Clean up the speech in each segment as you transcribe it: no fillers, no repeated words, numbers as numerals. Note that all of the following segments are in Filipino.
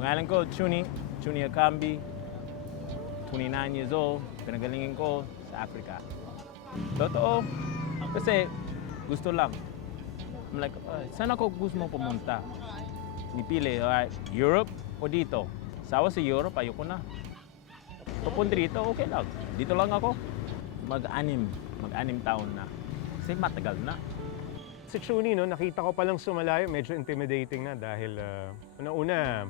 Pangalan ko, Chuni Akambi, 29 years old, pinagalingan ko sa Africa. Totoo, kasi gusto lang. I'm like, saan ako gusto mo pumunta? Nipili, Europe o dito? Sawa sa Europe, ayoko na. Papunta dito, okay lang. Dito lang ako. Mag-anim taon na. Kasi matagal na. Si Chuni, no, nakita ko palang sumalayo, medyo intimidating na dahil una-una,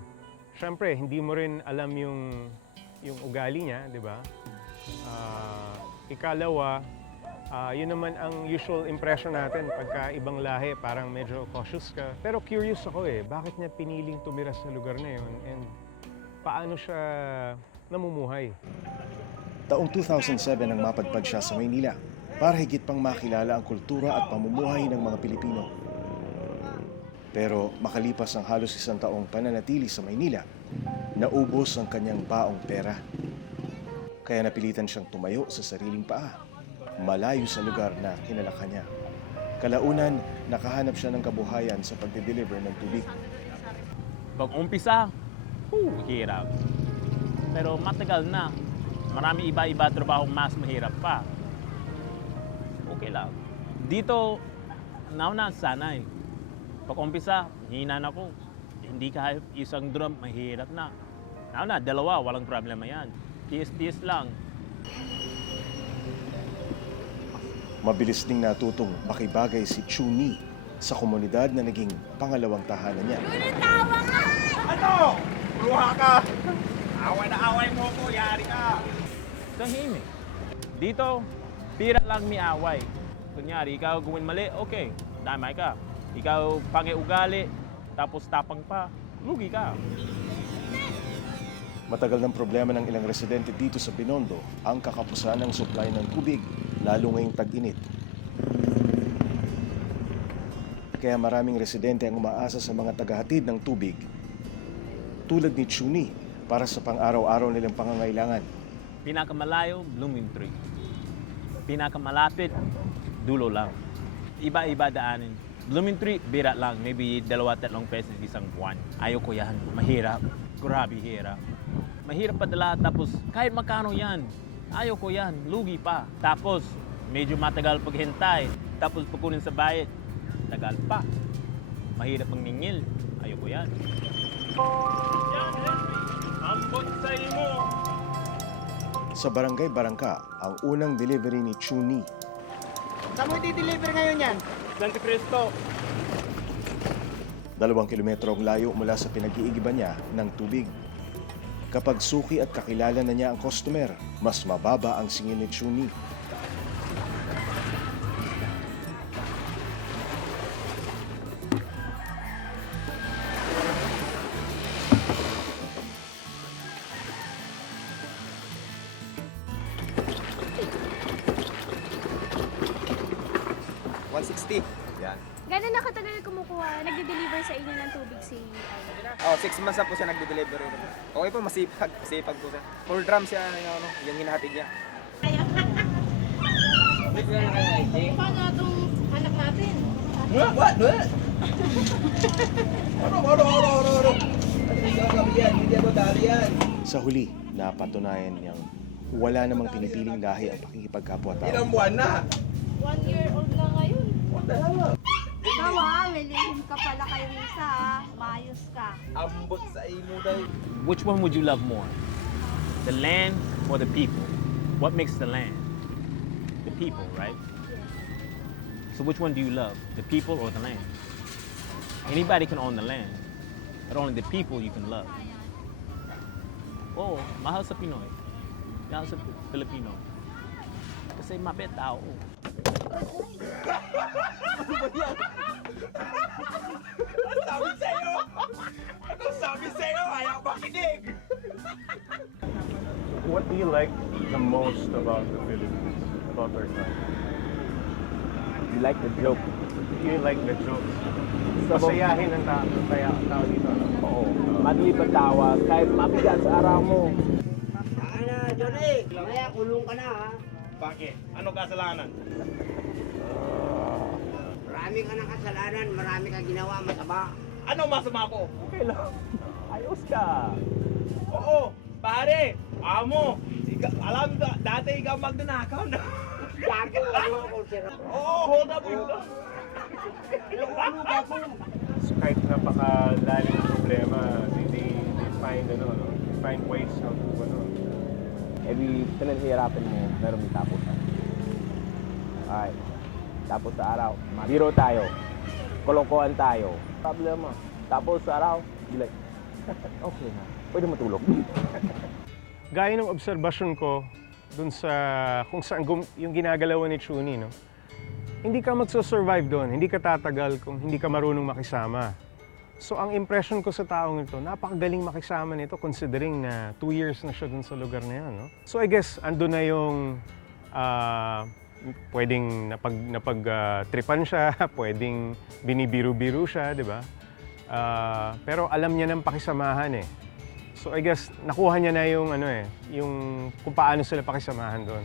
syempre, hindi mo rin alam yung ugali niya, di ba? Ikalawa, yun naman ang usual impression natin pagka ibang lahi, parang medyo cautious ka. Pero curious ako bakit niya piniling tumira sa lugar na yun and paano siya namumuhay? Taong 2007 nang mapadpad siya sa Maynila para higit pang makilala ang kultura at pamumuhay ng mga Pilipino. Pero makalipas ang halos 1 taong pananatili sa Maynila, naubos ang kanyang baong pera. Kaya napilitan siyang tumayo sa sariling paa, malayo sa lugar na kinalakhan niya. Kalaunan, nakahanap siya ng kabuhayan sa pagde-deliver ng tubig. Pag umpisa, hirap. Pero matagal na. Marami iba-iba trabaho mas mahirap pa. Okay lang. Dito, nauna sanay. Pag umpisa, hinan ako. Hindi kahit isang drum, mahirap na. Nauna, 2, walang problema yan. Tiis-tiis lang. Mabilis ding natutong makibagay si Chuni sa komunidad na naging pangalawang tahanan niya. Ano? Luha ka! Away na away mo ko, yari ka! Tahimik. Dito, pira lang may away. Kunyari, ikaw gawin mali, okay, damay ka. Ikaw pangi-ugali, tapos tapang pa, lugi ka. Matagal ng problema ng ilang residente dito sa Binondo ang kakapusan ng supply ng tubig, lalo ngayong tag-init. Kaya maraming residente ang umaasa sa mga tagahatid ng tubig, tulad ni Chuni, para sa pang-araw-araw nilang pangangailangan. Pinakamalayo, Blooming Tree. Pinakamalapit, dulo lang. Iba-iba daanin. Blooming Tree, bira lang. Maybe 2-3 pesos isang buwan. Ayoko yan. Mahirap. Grabe hirap. Mahirap padala, tapos kahit magkano yan. Ayoko yan. Lugi pa. Tapos, medyo matagal paghintay. Tapos pagkunin sa bayad, tagal pa. Mahirap mangningil. Ayoko yan. Yan, Henry. Ambot sa imo. Sa Barangay Barangka, ang unang delivery ni Chuni. Saan mo i-deliver ngayon yan? Santo Cristo. 2 kilometro ang layo mula sa pinag-iigiban niya ng tubig. Kapag suki at kakilala na niya ang customer, mas mababa ang singil ni Chuni. Yan. Gano'n na katagal kumukuha, nagde-deliver sa inyo ng tubig si Oh, 6 months na po siya nagde-deliver. Okay po, masipag. Masipag po siya. Full drum siya, yung hinahatid niya. Paano itong anak natin? What? Ano? Hindi ako dali yan. Sa huli, napatunayan niyang wala namang pinipiling lahi ang pakikipagkapwa-tao. Ilang buwan na? 1 year old na ngayon. What the hell? Ikaw may lihim ka pala kay Risa Maayos ka. Ambot sa imo dahil. Which one would you love more? The land or the people? What makes the land? The people, right? So which one do you love? The people or the land? Anybody can own the land, but only the people you can love. Oh, mahal sa Pinoy. Mahal sa Filipino. Kasi mabait tao. Anong sabi sa'yo? Ayaw makinig! What do you like the most about the Philippines, about our country? You like the joke? You like the jokes? Masayahin ang tao dito. No? Oo. Madali pagtawa, kahit mabigat sa araw mo. Ano, Johnny? Mamaya kulong ka na, ha? Bakit? Ano kasalanan? Marami ka ng kasalanan, marami ka ginawa masama. Ano masama ko? Okay lang. Ayos ka! Oo, pare, amo. Alam ka, dati ikaw magnanakaw na. Gago, ano ako sira. Oo, hold up. So, kahit napakalalim ng problema, they find, ano, no? Find ways how to, ano. Every pinaghihirapan mo, meron may tapos. Okay. Tapos sa araw, mabiro tayo. Kolokohan tayo. Problema. Tapos sa araw, be like, okay na. Pwede matulog. Gaya ng obserbasyon ko dun sa kung saan yung ginagalawan ni Chuni, no? Hindi ka magso-survive doon, hindi ka tatagal kung hindi ka marunong makisama. So ang impression ko sa taong ito, napakagaling makisama nito considering na 2 years na siya dun sa lugar na yan, no? So I guess ando na yung pwedeng tripan siya, pwedeng binibiru-biru siya, di ba? Pero alam niya ng pakisamahan eh. So I guess nakuha niya na yung yung kung paano sila pakisamahan doon.